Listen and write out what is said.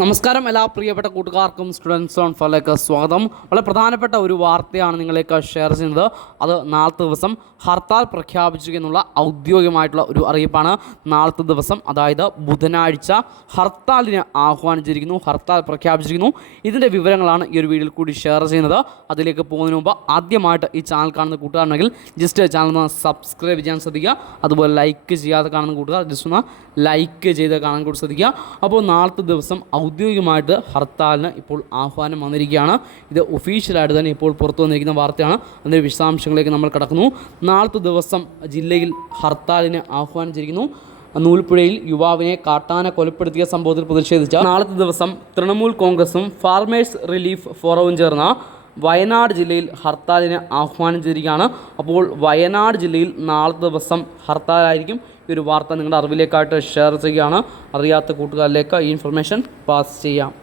നമസ്കാരം എല്ലാ പ്രിയപ്പെട്ട കൂട്ടുകാർക്കും സ്റ്റുഡൻസ് ഓൺ ഫോലേക്ക് സ്വാഗതം. വളരെ പ്രധാനപ്പെട്ട ഒരു വാർത്തയാണ് നിങ്ങളേക്ക് ഷെയർ ചെയ്യുന്നത്. അത് നാളത്തെ ദിവസം ഹർത്താൽ പ്രഖ്യാപിച്ചിരിക്കുന്നുള്ള ഔദ്യോഗികമായിട്ടുള്ള ഒരു അറിയിപ്പാണ് നാളത്തെ ദിവസം. അതായത് ബുധനാഴ്ച ഹർത്താലിന് ആഹ്വാനിച്ചിരിക്കുന്നു ഹർത്താൽ പ്രഖ്യാപിച്ചിരിക്കുന്നു. ഇതിന്റെ വിവരങ്ങളാണ് ഈ ഒരു വീഡിയോയിൽ കൂടി ഷെയർ ചെയ്യുന്നത്. അതിലേക്ക് പോകുന്നതിന് മുമ്പ് ആദ്യമായിട്ട് ഈ ചാനൽ കാണുന്ന കൂട്ടുകാരുണ്ടെങ്കിൽ ജസ്റ്റ് ചാനൽ ഒന്ന് സബ്സ്ക്രൈബ് ചെയ്യാൻ ശ്രദ്ധിക്കുക. അതുപോലെ ലൈക്ക് ചെയ്യാതെ കാണുന്ന കൂട്ടുകാർ ജസ്റ്റ് ഒന്ന് ലൈക്ക് ചെയ്ത് കാണാൻ കൂടി ശ്രദ്ധിക്കുക. അപ്പോൾ നാളത്തെ ദിവസം ഔദ്യോഗികമായിട്ട് ഹർത്താലിന് ഇപ്പോൾ ആഹ്വാനം വന്നിരിക്കുകയാണ്. ഇത് ഒഫീഷ്യലായിട്ട് തന്നെ ഇപ്പോൾ പുറത്തു വന്നിരിക്കുന്ന വാർത്തയാണ്. അതിന്റെ വിശദാംശങ്ങളിലേക്ക് നമ്മൾ കടക്കുന്നു. നാളത്തെ ദിവസം ജില്ലയിൽ ഹർത്താലിന് ആഹ്വാനിച്ചിരിക്കുന്നു. നൂൽപ്പുഴയിൽ യുവാവിനെ കാട്ടാന കൊലപ്പെടുത്തിയ സംഭവത്തിൽ പ്രതിഷേധിച്ച നാളത്തെ ദിവസം തൃണമൂൽ കോൺഗ്രസും ഫാർമേഴ്സ് റിലീഫ് ഫോറവും ചേർന്ന വയനാട് ജില്ലയിൽ ഹർത്താലിന് ആഹ്വാനം ചെയ്തിരിക്കുകയാണ് അപ്പോൾ വയനാട് ജില്ലയിൽ നാളത്തെ ദിവസം ഹർത്താലായിരിക്കും. ഈ ഒരു വാർത്ത നിങ്ങളുടെ അറിവിലേക്കായിട്ട് ഷെയർ ചെയ്യുകയാണ്. അറിയാത്ത കൂട്ടുകാരിലേക്ക് ഈ ഇൻഫർമേഷൻ പാസ് ചെയ്യാം.